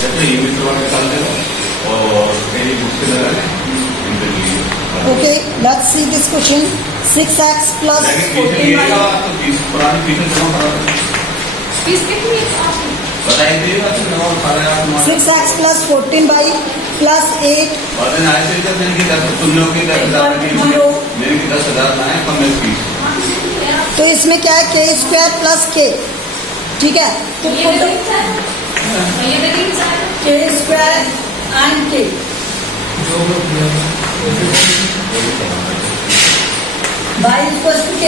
जैसे ये भी करवा के डाल देगा और कहीं बुक से लगा दें Okay, let's see this question. 6x plus 14y. तो फीस पुरानी फीस जमा करा दें फीस कितनी है आपकी? बताइए जमा करा है 6x plus 14y plus 8 और दिन आए थे जब मैंने की 10 तुम लोग की 10,000 मेरे की 10,000 ना है कम है फीस तो इसमें क्या है k स्क्वायर प्लस k, ठीक है? तो ये देखिए k square and k y equal to k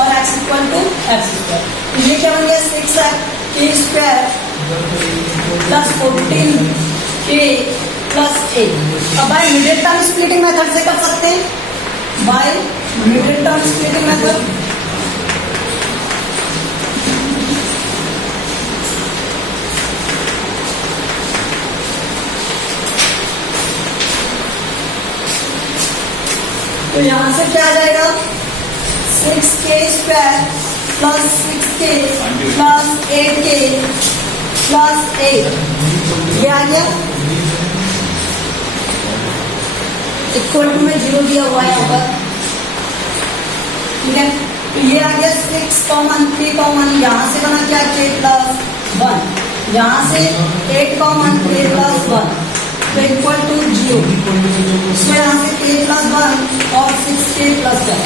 और x equal to x square. ये क्या बन गया 6x k square plus 14k plus 8. अब by middle term splitting method से कर सकते हैं. By middle term splitting method तो यहां से क्या आ जाएगा 6k square plus 6k plus 8k plus 8 ये आ गया इक्वल टू में 0 दिया हुआ है यहाँ पर. ठीक है, तो ये आ गया 6 कॉमन 3 कॉमन यहाँ से बना क्या k प्लस 1 यहाँ से 8 कॉमन k प्लस 1 तो इक्वल टू 0. तो यहाँ से k प्लस 1 और 6k प्लस 1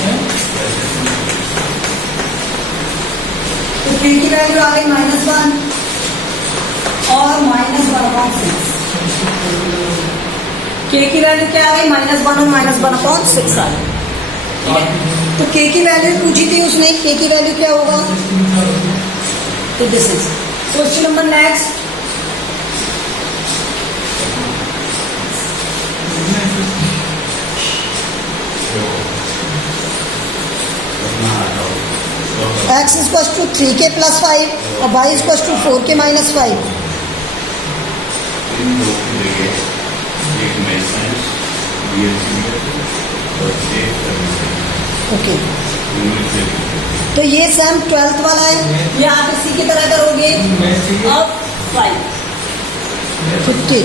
तो k की वैल्यू आ गई -1 और -1/6. k की वैल्यू क्या आ गई -1 और -1/6 आ गई. ठीक है, तो k की वैल्यू पूछी थी उसने, k की वैल्यू क्या होगा. तो this is question number next. x is equals to 3k plus 5 और y is equals to 4k minus 5. इन दो की जगह एक मैसेज ओके, तो ये सम 12th वाला है, ये आप इसी की तरह करोगे. अब 5 50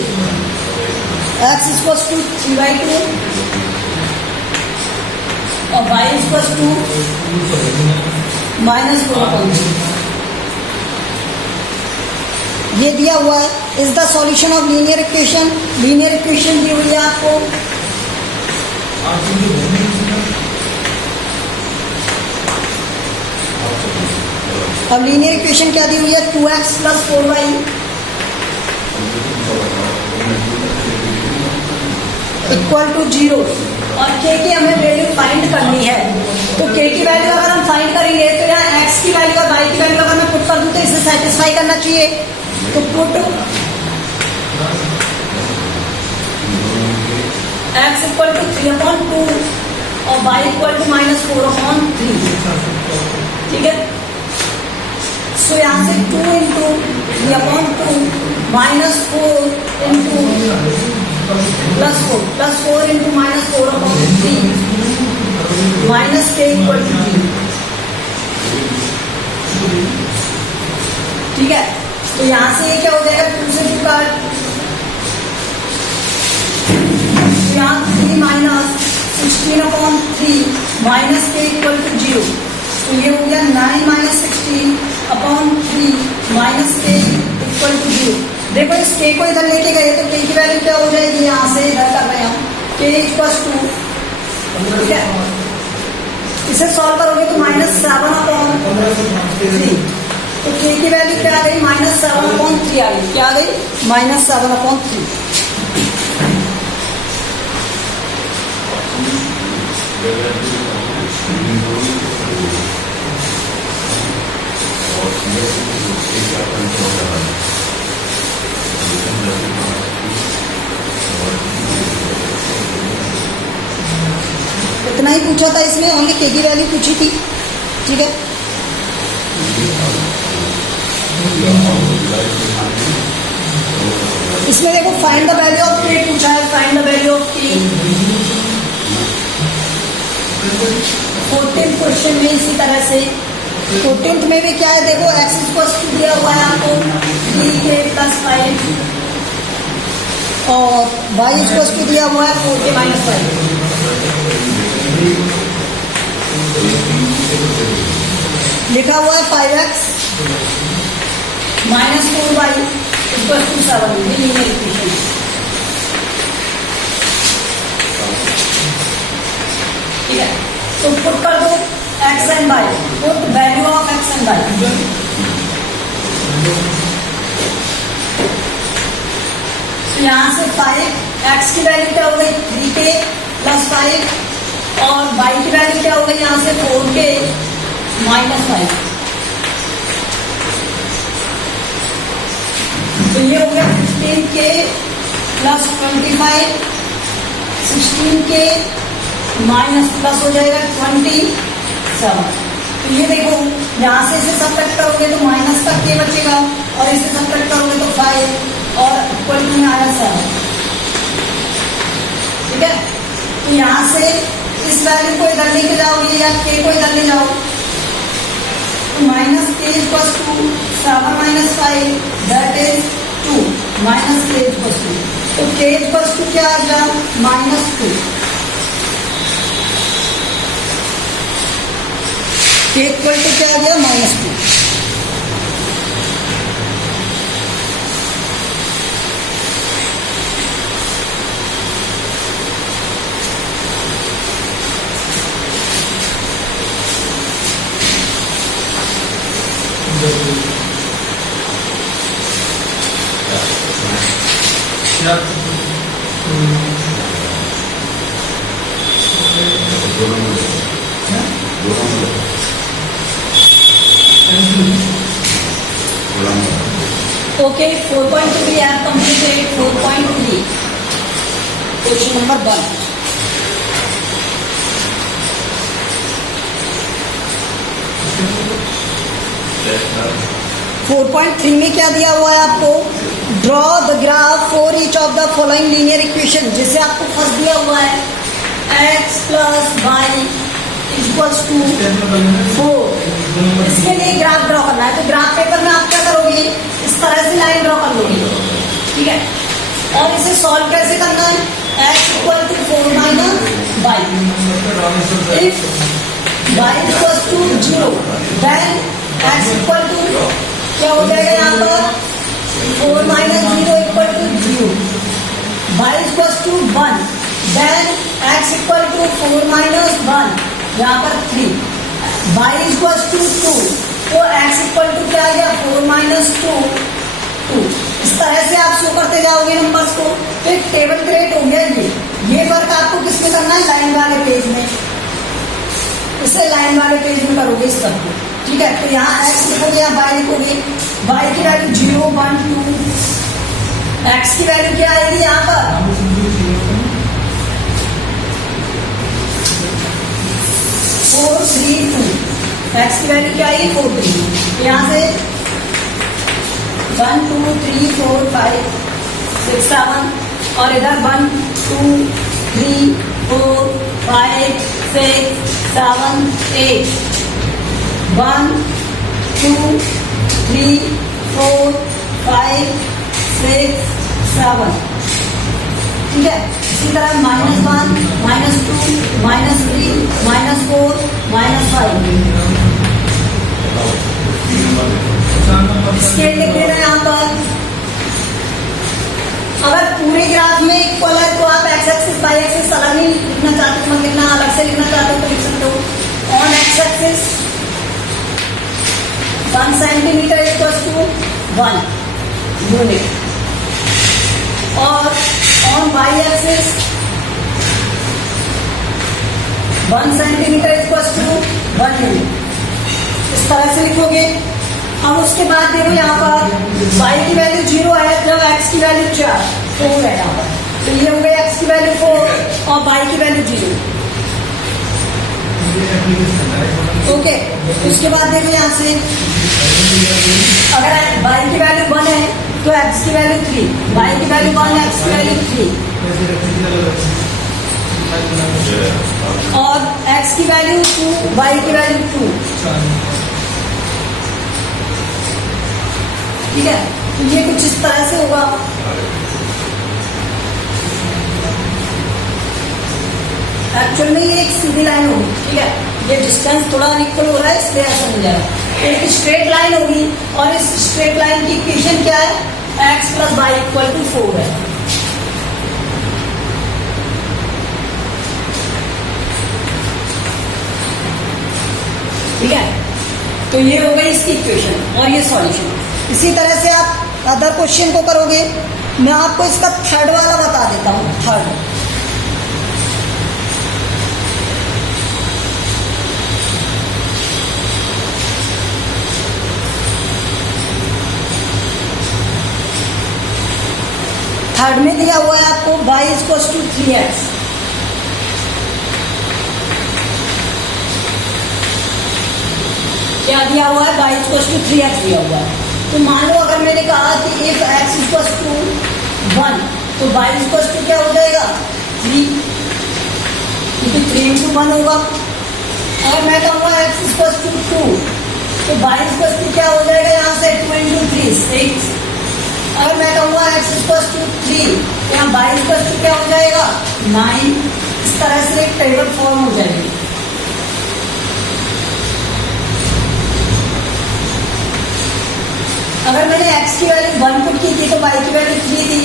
x is equals to 3/2 और y is equals to -4/3. ये दिया हुआ है. Is the solution of linear equation. Linear equation दी हुई है आपको. अब लीनियर इक्वेशन क्या दी हुई है 2x plus 4y equal to 0 और k की हमें वैल्यू फाइंड करनी है. तो k की वैल्यू अगर हम फाइंड करेंगे तो यहाँ x की वैल्यू और y की वैल्यू अगर मैं पुट कर दूं तो इसे सेटिस्फाई करना चाहिए. तो पुट x इक्वल टू 3/2 और y इक्वल टू -4/3. ठीक है, सो यहाँ से 2 into 3/2 -4 into +4 into -4/3 minus k equal to 3. ठीक है, तो यहां से ये क्या हो जाएगा 2 से 2 काट, यहाँ 3 minus 16/3 minus k equal to 0. तो ये हो गया 9 - 16/3 माइनस k इक्वल टू 0. देखो इस k को इधर लेके गए तो k की वैल्यू क्या हो जाएगी, यहाँ से इधर कर रहे हैं हम k इक्वल टू. ठीक है, इसे सॉल्व करोगे तो -7/3. तो k की वैल्यू क्या आ गई -7/3 आ गई. क्या आ गई -7/3. इतना ही पूछा था इसमें, ओनली k की वैल्यू पूछी थी. ठीक है, इसमें देखो find the value of k पूछा है. Find the value of k 14th question में इसी तरह से 14th में भी क्या है देखो x इक्वल टू दिया हुआ है आपको 3k + 5 और y इक्वल टू दिया हुआ है 4k माइनस 5, लिखा हुआ है 5x minus 4y equal to 7, ये लीनियर इक्वेशन। ठीक है, तो पुट कर दो x and y, put value of x and y। तो यहाँ से 5x की वैल्यू क्या हो गई 3k प्लस 5 और y की वैल्यू क्या हो गई यहाँ से 4k माइनस 5। तो ये हो गया 15k plus 25, 16k minus plus हो जाएगा 27। तो ये देखो यहाँ से इसे सब्ट्रैक्ट करोगे तो माइनस का k बचेगा और इसे सब्ट्रैक्ट करोगे तो 5 और इक्वल टू में आया 7। ठीक है, तो यहाँ से इस वैल्यू को इधर लेके जाओगे या k को इधर ले जाओ तो minus k equal to 7 minus 5 that is 2 minus k equal to, तो k इक्वल टू क्या आ गया -2, k इक्वल टू क्या आ गया -2। Okay, 4.2 we have completed 4.3. Question number 1. Four point three में क्या दिया हुआ है आपको, draw the graph for each of the following linear equation. जैसे आपको फर्स्ट दिया हुआ है x plus y equals to 4, इसके लिए ग्राफ ड्रॉ करना है। तो ग्राफ पेपर में आप क्या करोगे, इस तरह से लाइन ड्रॉ कर लोगे। ठीक है, और इसे सॉल्व कैसे करना है, x equal to 4 minus y, if y equals to 0 then x equal to क्या हो जाएगा यहाँ पर 4 minus 0 equal to 0, y equals to 1 then x equal to 4 minus 1 यहाँ पर 3, y इक्वल्स टू 2 तो x इक्वल टू क्या आ गया 4 माइनस 2 2। इस तरह से आप शो करते जाओगे नंबर्स को, तो एक टेबल क्रिएट हो गया। ये वर्क आपको किसमें करना है, लाइन वाले पेज में, इसे लाइन वाले पेज में करोगे इस सबको। ठीक है, तो यहाँ x लिखोगे या y लिखोगे, y की वैल्यू 0 1 2, x की वैल्यू क्या आएगी यहाँ पर 4 3 2, x की वैल्यू क्या आएगी 4 3। यहाँ से 1 2 3 4 5 6 7 और इधर 1 2 3 4 5 6 7 8 1 2 3 4 5 6 7। ठीक है, इसी तरह -1 -2 -3 -4 -5 स्केल लिख देना यहाँ पर। अगर पूरे ग्राफ में इक्वल है तो आप x एक्सिस y एक्सिस अलग नहीं लिखना चाहते हो, लिखना अलग से लिखना चाहते हो तो लिख सकते हो। On x axis 1 centimetre equal to 1 unit और on y axis 1 centimetre equal to 1 unit. इस तरह से लिखोगे। अब उसके बाद देखो यहाँ पर y की वैल्यू 0 है जब x की वैल्यू 4 है यहाँ पर, तो ये हो गया x की वैल्यू 4 और y की वैल्यू 0। ओके, उसके बाद देखो यहाँ से अगर y की वैल्यू 1 है तो x की वैल्यू 3, y की वैल्यू 1 x की वैल्यू 3 और x की वैल्यू 2 y की वैल्यू 2। ठीक है, तो ये कुछ इस तरह से होगा। एक्चुअल में ये एक सीधी लाइन होगी, ठीक है, ये डिस्टेंस थोड़ा अनइक्वल हो रहा है इसलिए ऐसा मिल जाएगा। एक स्ट्रेट लाइन होगी और इस स्ट्रेट लाइन की इक्वेशन क्या है, x plus y equal to 4 है। ठीक है, तो ये हो गई इसकी इक्वेशन और ये सॉल्यूशन। इसी तरह से आप अदर क्वेश्चन को करोगे। मैं आपको इसका थर्ड वाला बता देता हूँ। थर्ड, थर्ड में दिया हुआ है आपको y इक्वल्स टू 3x। क्या दिया हुआ है, y इक्वल्स टू 3x दिया हुआ है। तो मान लो अगर मैंने कहा कि if x इक्वल्स टू 1 तो y इक्वल्स टू क्या हो जाएगा 3, क्योंकि 3 into 1 होगा। अगर मैं कहूँगा x इक्वल्स टू 2 तो y इक्वल्स टू क्या हो जाएगा, यहाँ से 2 into 3 6। अगर मैं कहूँगा x इक्वल्स टू 3 तो यहाँ y इक्वल्स टू क्या हो जाएगा 9। इस तरह से एक टेबल फॉर्म हो जाएगी। अगर मैंने x की वैल्यू 1 पुट की थी तो y की वैल्यू 3 थी।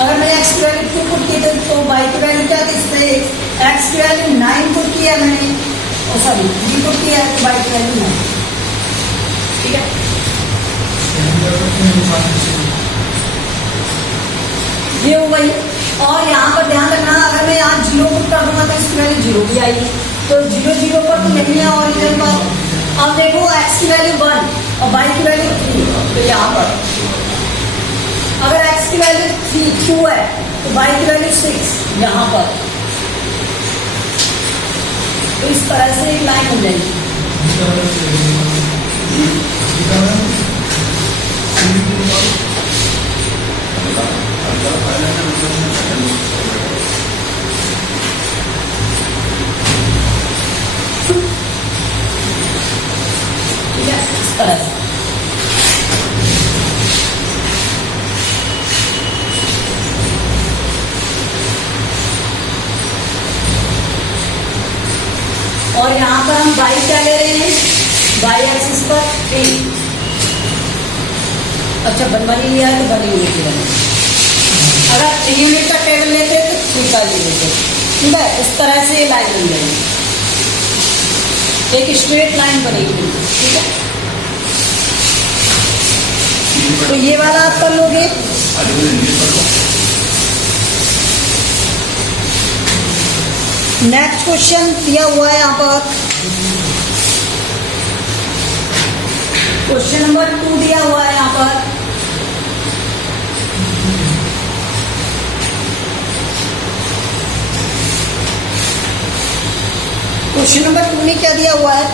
अगर मैंने x की वैल्यू 2 पुट की थी तो y की वैल्यू क्या थी 6। x की वैल्यू 9 पुट की है मैंने, सॉरी 3 पुट की है तो y की वैल्यू 9। ठीक है, ये हो गई। और यहाँ पर ध्यान रखना, अगर मैं यहाँ 0 पुट कर दूंगा तो इसकी वैल्यू 0 भी आएगी। तो 0 0 पर तो नहीं है ओरिजिन पर। अब देखो x की वैल्यू 1 और y की वैल्यू 3, तो यहाँ पर अगर x की वैल्यू 2 है तो y की वैल्यू 6 यहाँ पर। तो इस तरह से एक लाइन हो जाएगी। ठीक है, इस तरह से। और यहाँ पर हम y क्या ले रहे हैं, y एक्सिस पर 3। अच्छा, बनवानी लिया है तो बनी यूनिट की बनी। अगर 3 यूनिट का टेबल लेते तो 3 का ले लेते। ठीक है, इस तरह से ये लाइन बन जाएगी, एक स्ट्रेट लाइन बनेगी। ठीक है, तो ये वाला आप कर लोगे। नेक्स्ट क्वेश्चन दिया हुआ है यहाँ पर, क्वेश्चन नंबर 2 दिया हुआ है यहाँ पर। क्वेश्चन नंबर 2 में क्या दिया हुआ है,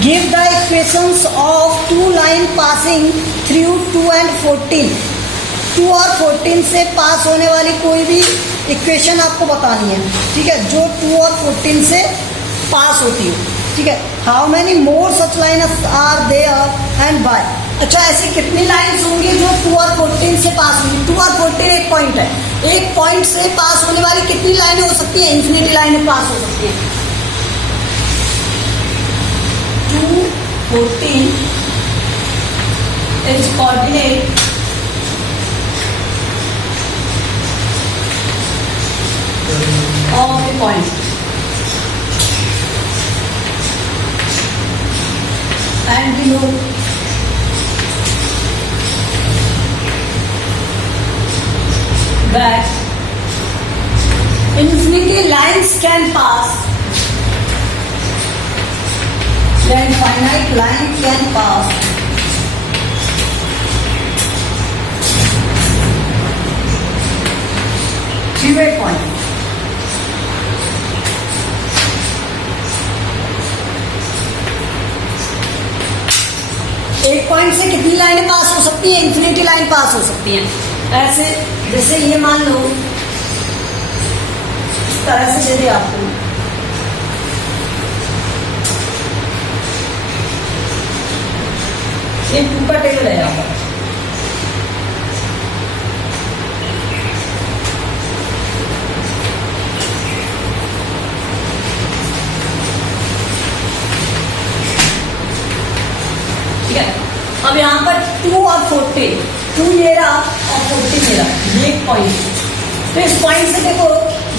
give the equations of 2 line passing through 2 and 14। 2 और 14 से पास होने वाली कोई भी इक्वेशन आपको बतानी है। ठीक है, जो 2 और 14 से पास होती है। ठीक है, how many more such lines are there and by. अच्छा, ऐसी कितनी लाइन्स होंगी जो 2 और 14 से पास होंगी। 2 और 14 एक पॉइंट है, एक पॉइंट से पास होने वाली कितनी लाइनें हो सकती है, इंफिनिटी लाइनें पास हो सकती है। 2 14 is coordinate of a point and below that infinity lines can pass, then finite line can pass, through a point। एक पॉइंट से कितनी लाइनें पास हो सकती हैं, इंफिनिटी लाइन पास हो सकती हैं। ऐसे जैसे ये मान लो, इस तरह से दे दे आपको, ये 2 का टेबल है यहाँ पर। 2 ये रहा और 40 ये रहा, ये एक पॉइंट। तो इस पॉइंट से देखो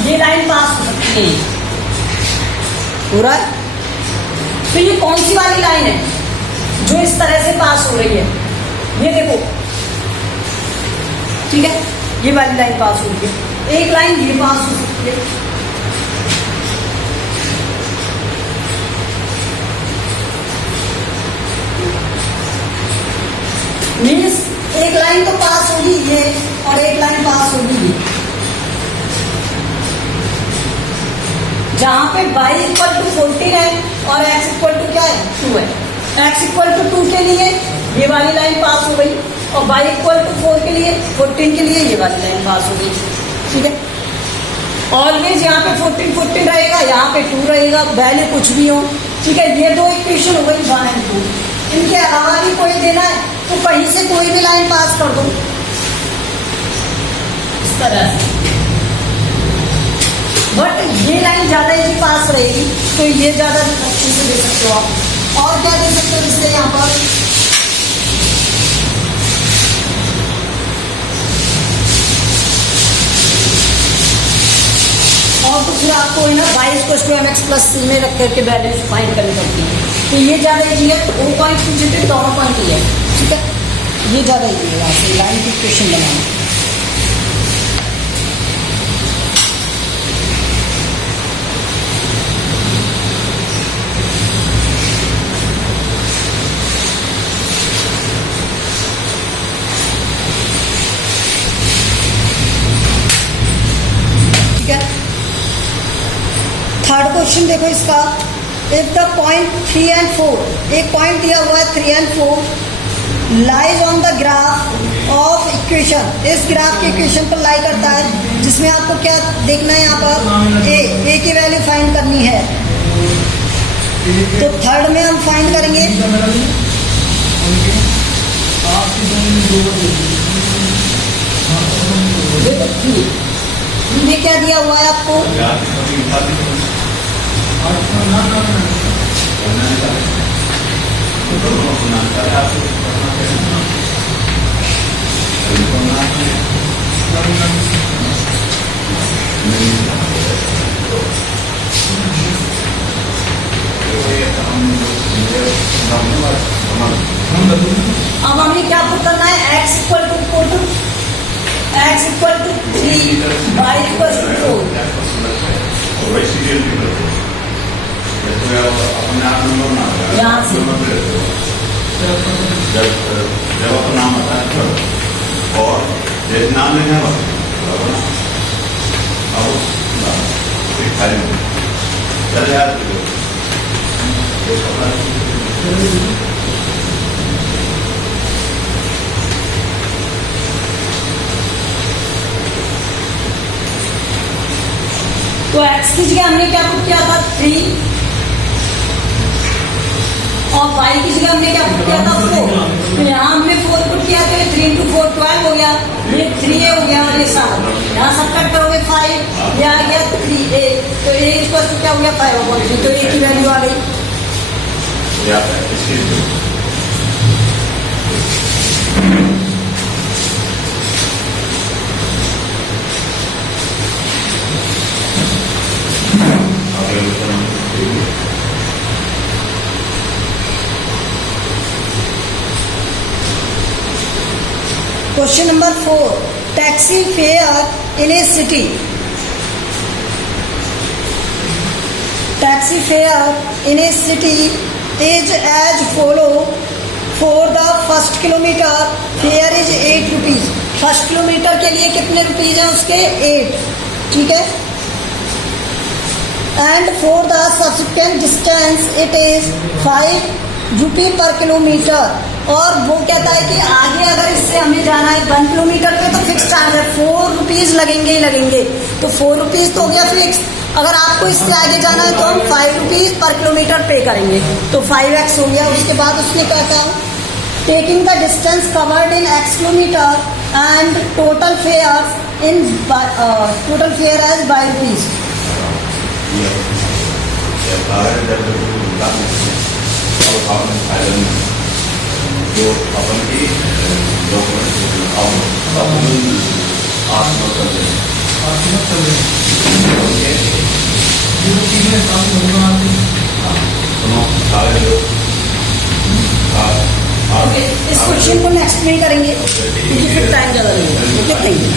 ये लाइन पास हो सकती है, हो रहा है। तो ये कौन सी वाली लाइन है जो इस तरह से पास हो रही है, ये देखो, ठीक है, ये वाली लाइन पास हो रही है। एक लाइन ये पास हो सकती है, मीन्स एक लाइन तो पास होगी ये और एक लाइन पास होगी ये, जहां पे y इक्वल टू 14 है और x इक्वल टू क्या है 2 है। x इक्वल टू 2 के लिए ये वाली लाइन पास हो गई और y इक्वल टू 4 के लिए 14 के लिए ये वाली लाइन पास हो गई, ठीक है। ऑलवेज यहाँ पे 14 रहेगा, यहाँ पे 2 रहेगा, वैल्यू कुछ भी हो, ठीक है। ये दो इक्वेशन हो गई 1 और 2। इनके अलावा भी कोई देना है तो कहीं से कोई भी लाइन पास कर दो इस तरह से, बट ये लाइन ज्यादा इजी पास रहेगी तो ये ज्यादा अच्छे से दे सकते हो आप। और क्या दे सकते हो इससे यहाँ पर, और तो फिर आपको है ना y=mx+c में रख करके वैल्यूज फाइंड करनी पड़ती है। तो ये ज्यादा इजी है, वो पॉइंट पूछे थे दोनों पॉइंट ही है, ठीक है। ये ज्यादा इजी है यहाँ से लाइन की इक्वेशन बनाना। थर्ड क्वेश्चन देखो इसका, इफ द पॉइंट 3 and 4, एक पॉइंट दिया हुआ है 3 and 4 lies on the graph of equation, इस ग्राफ के इक्वेशन पर लाई करता है, जिसमें आपको क्या देखना है यहाँ पर ए की वैल्यू फाइंड करनी है। तो थर्ड में हम फाइंड करेंगे ये क्या दिया हुआ है आपको, अब हमें क्या पुट करना है, x equal to 3, y equal to 4। यहाँ से जब अपना नाम आता है और जैसे नाम लेना चल यार तो x की जगह हमने क्या पुट किया था 3 और y की जगह हमने क्या पुट किया था 4। तो यहाँ हमने 4 पुट किया तो 3 into 4 12 हो गया, ये 3a हो गया और ये 7। यहाँ सबकट करोगे 5, ये आ गया 3a, तो a इक्वल टू क्या हो गया 5/3, तो a की वैल्यू आ गई। Question number 4. Taxi fare in a city. Taxi fare in a city is as follow. For the first kilometer, fare is 8 rupees. First kilometre के लिए कितने रुपीज हैं उसके 8, ठीक है। And for the subsequent distance it is 5 रुपी पर kilometre. और वो कहता है कि आगे अगर इससे हमें जाना है 1 किलोमीटर पे तो फिक्स चार्ज है, 4 रुपीज लगेंगे ही लगेंगे, तो 4 रुपीज तो हो गया फिक्स। अगर आपको इससे आगे जाना है तो हम 5 रुपीज पर किलोमीटर पे करेंगे, तो 5x हो गया। उसके बाद उसने क्या कहा, taking the distance covered in x kilometre and total fare as 5 rupees. जो अपन की ओके, इस क्वेश्चन को नेक्स्ट में ही करेंगे क्योंकि फिर टाइम ज़्यादा लगेगा। Okay, thank you.